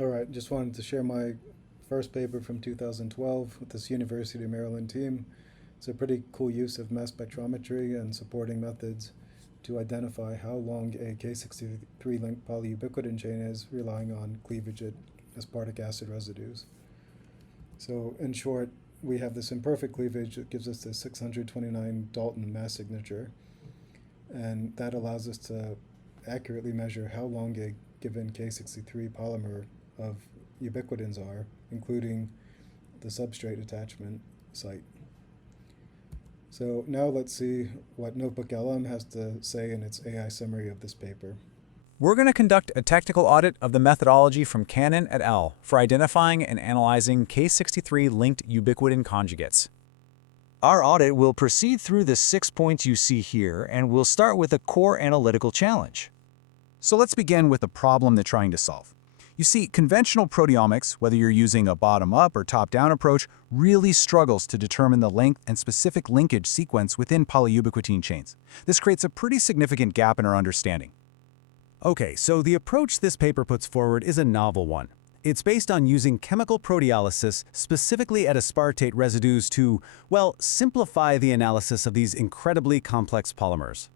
All right, just wanted to share my first paper from 2012 with this University of Maryland team. It's a pretty cool use of mass spectrometry and supporting methods to identify how long a K63-linked polyubiquitin chain is, relying on cleavage at aspartic acid residues. So in short, we have this imperfect cleavage that gives us the 629 Dalton mass signature, and that allows us to accurately measure how long a given K63 polymer of ubiquitins are, including the substrate attachment site. So now let's see what Notebook LM has to say in its AI summary of this paper. We're going to conduct a technical audit of the methodology from Cannon et al. For identifying and analyzing K63-linked ubiquitin conjugates. Our audit will proceed through the 6 points you see here, and we'll start with a core analytical challenge. So let's begin with the problem they're trying to solve. You see, conventional proteomics, whether you're using a bottom-up or top-down approach, really struggles to determine the length and specific linkage sequence within polyubiquitin chains. This creates a pretty significant gap in our understanding. Okay, so the approach this paper puts forward is a novel one. It's based on using chemical proteolysis specifically at aspartate residues to, well, simplify the analysis of these incredibly complex polymers.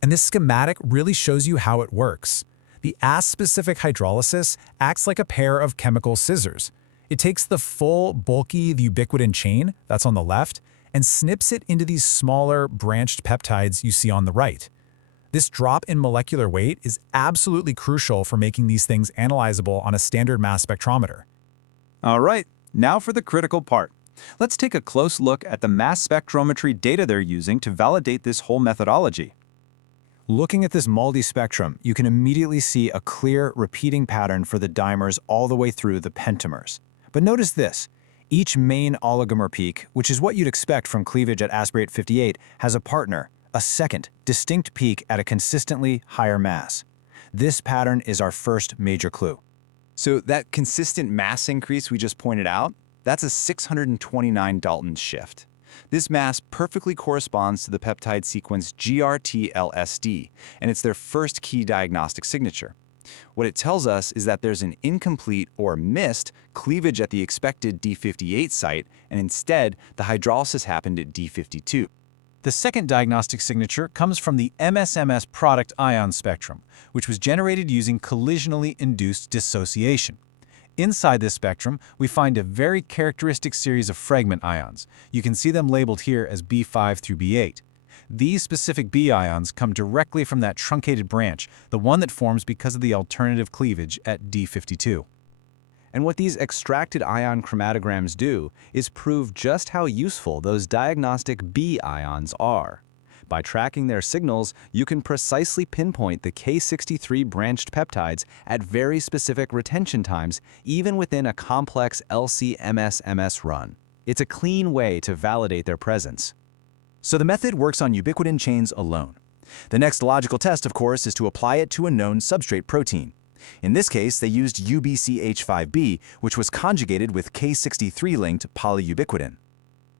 And this schematic really shows you how it works. The as-specific hydrolysis acts like a pair of chemical scissors. It takes the full, bulky ubiquitin chain, that's on the left, and snips it into these smaller, branched peptides you see on the right. This drop in molecular weight is absolutely crucial for making these things analyzable on a standard mass spectrometer. All right, now for the critical part. Let's take a close look at the mass spectrometry data they're using to validate this whole methodology. Looking at this multi-spectrum, you can immediately see a clear, repeating pattern for the dimers all the way through the pentamers. But notice this. Each main oligomer peak, which is what you'd expect from cleavage at aspartate 58, has a partner, a second, distinct peak at a consistently higher mass. This pattern is our first major clue. So that consistent mass increase we just pointed out, that's a 629 Dalton shift. This mass perfectly corresponds to the peptide sequence GRT-LSD, and it's their first key diagnostic signature. What it tells us is that there's an incomplete or missed cleavage at the expected D58 site, and instead, the hydrolysis happened at D52. The second diagnostic signature comes from the MSMS product ion spectrum, which was generated using collisionally induced dissociation. Inside this spectrum, we find a very characteristic series of fragment ions. You can see them labeled here as B5 through B8. These specific B ions come directly from that truncated branch, the one that forms because of the alternative cleavage at D52. And what these extracted ion chromatograms do is prove just how useful those diagnostic B ions are. By tracking their signals, you can precisely pinpoint the K63 branched peptides at very specific retention times, even within a complex LC-MS-MS run. It's a clean way to validate their presence. So the method works on ubiquitin chains alone. The next logical test, of course, is to apply it to a known substrate protein. In this case, they used UBCH5B, which was conjugated with K63-linked polyubiquitin.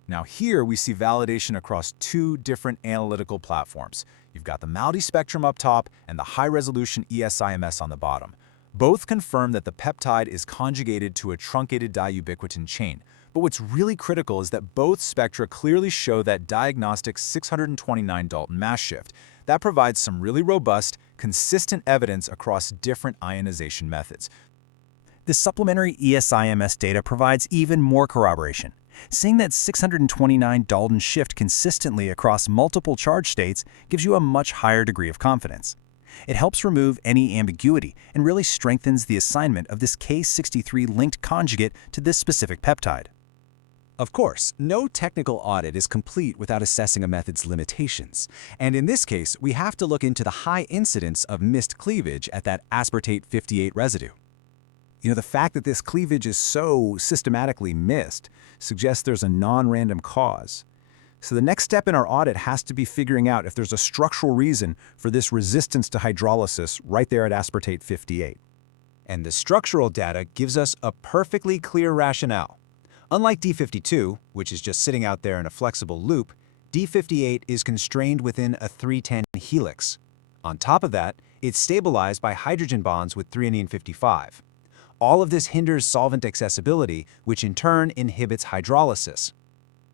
Now here we see validation across two different analytical platforms. You've got the multi-spectrum up top and the high-resolution ESIMS on the bottom. Both confirm that the peptide is conjugated to a truncated diubiquitin chain. But what's really critical is that both spectra clearly show that diagnostic 629 Dalton mass shift. That provides some really robust, consistent evidence across different ionization methods. The supplementary ESIMS data provides even more corroboration. Seeing that 629 Dalton shift consistently across multiple charge states gives you a much higher degree of confidence. It helps remove any ambiguity and really strengthens the assignment of this K63-linked conjugate to this specific peptide. Of course, no technical audit is complete without assessing a method's limitations, and in this case, we have to look into the high incidence of missed cleavage at that aspartate 58 residue. The fact that this cleavage is so systematically missed suggests there's a non-random cause. So the next step in our audit has to be figuring out if there's a structural reason for this resistance to hydrolysis right there at aspartate 58. And the structural data gives us a perfectly clear rationale. Unlike D52, which is just sitting out there in a flexible loop, D58 is constrained within a 310 helix. On top of that, it's stabilized by hydrogen bonds with threonine 55. All of this hinders solvent accessibility, which in turn inhibits hydrolysis.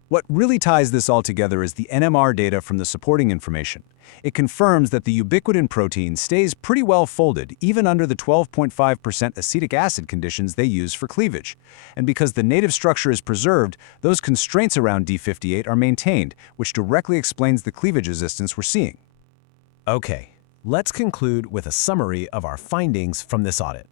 What really ties this all together is the NMR data from the supporting information. It confirms that the ubiquitin protein stays pretty well folded, even under the 12.5% acetic acid conditions they use for cleavage. And because the native structure is preserved, those constraints around D58 are maintained, which directly explains the cleavage resistance we're seeing. Okay, let's conclude with a summary of our findings from this audit.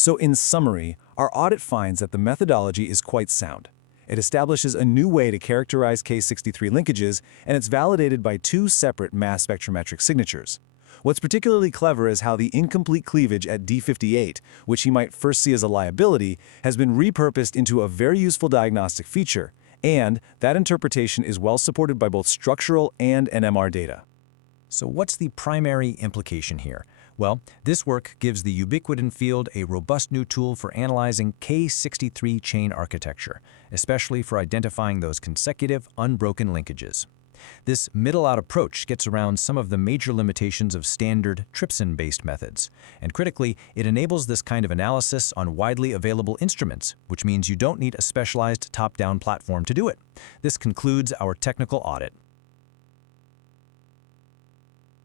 So in summary, our audit finds that the methodology is quite sound. It establishes a new way to characterize K63 linkages, and it's validated by two separate mass spectrometric signatures. What's particularly clever is how the incomplete cleavage at D58, which you might first see as a liability, has been repurposed into a very useful diagnostic feature, and that interpretation is well supported by both structural and NMR data. So what's the primary implication here? Well, this work gives the ubiquitin field a robust new tool for analyzing K63 chain architecture, especially for identifying those consecutive, unbroken linkages. This middle-out approach gets around some of the major limitations of standard trypsin-based methods, and critically, it enables this kind of analysis on widely available instruments, which means you don't need a specialized top-down platform to do it. This concludes our technical audit.